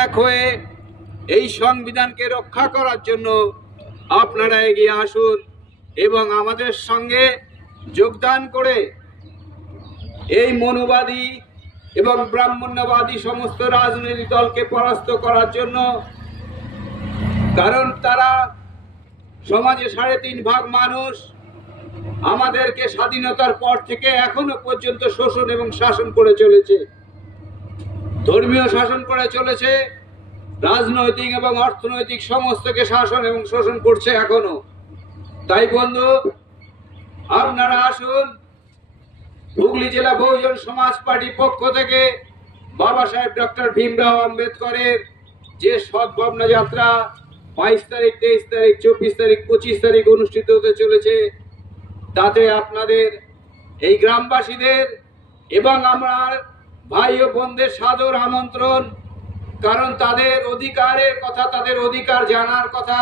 এক হয়ে এই সংবিধানকে রক্ষা করার জন্য আপনারা এগিয়ে আসুন এবং আমাদের সঙ্গে যোগদান করে এই মনুবাদী এবং ব্রাহ্মণ্যবাদী সমস্ত রাজনৈতিক দলকে পরাস্ত করার জন্য। কারণ তারা সমাজে 3.5 মানুষ আমাদেরকে স্বাধীনতার পর থেকে এখনো পর্যন্ত শোষণ এবং শাসন করে চলেছে, ধর্মীয় শাসন করে চলেছে, রাজনৈতিক এবং অর্থনৈতিক সমস্তকে শাসন এবং শোষণ করছে এখনো। তাই বন্ধু, আপনারা আসুন, হুগলি জেলা বহুজন সমাজ পার্টির পক্ষ থেকে বাবা সাহেব ডক্টর ভীমরাও আম্বেদকরের যে সদ্ভাবনা যাত্রা 22 তারিখ, 23 তারিখ, 24 তারিখ, 25 তারিখ অনুষ্ঠিত হতে চলেছে, তাতে আপনাদের এই গ্রামবাসীদের এবং আমার ভাই ও বোনদের সাদর আমন্ত্রণ। কারণ তাদের অধিকারের কথা, তাদের অধিকার জানার কথা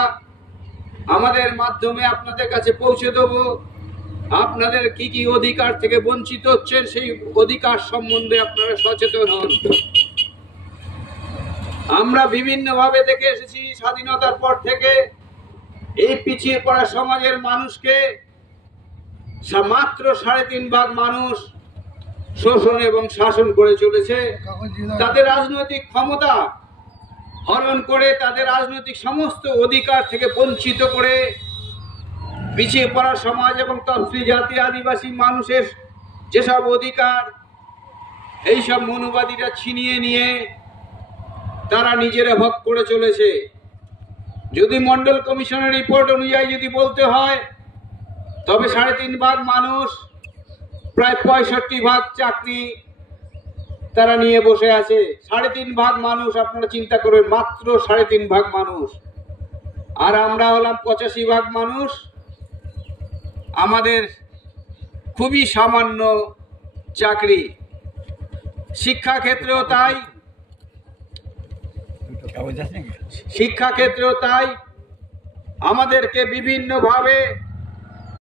আমাদের মাধ্যমে আপনাদের কাছে পৌঁছে দেব। আপনাদের কি কি অধিকার থেকে বঞ্চিত হচ্ছেন সেই অধিকার সম্বন্ধে আপনারা সচেতন হন। আমরা বিভিন্নভাবে দেখে এসেছি স্বাধীনতার পর থেকে এই পিছিয়ে পড়া সমাজের মানুষকে মাত্র 3.5 মানুষ শোষণ এবং শাসন করে চলেছে। তাদের রাজনৈতিক ক্ষমতা হরণ করে, তাদের রাজনৈতিক সমস্ত অধিকার থেকে বঞ্চিত করে পিছিয়ে পড়া সমাজ এবং তফসিলি জাতি আদিবাসী মানুষের যেসব অধিকার এইসব মনুবাদীরা ছিনিয়ে নিয়ে তারা নিজেরা ভোগ করে চলেছে। যদি মন্ডল কমিশনের রিপোর্ট অনুযায়ী যদি বলতে হয়, তবে 3.5 মানুষ প্রায় 65 চাকরি তারা নিয়ে বসে আছে। 3.5 মানুষ, আপনারা চিন্তা করবেন, মাত্র 3.5 মানুষ। আর আমরা হলাম 85 মানুষ। আমাদের খুবই সামান্য চাকরি। শিক্ষাক্ষেত্রেও তাই, শিক্ষাক্ষেত্রেও তাই। আমাদেরকে বিভিন্নভাবে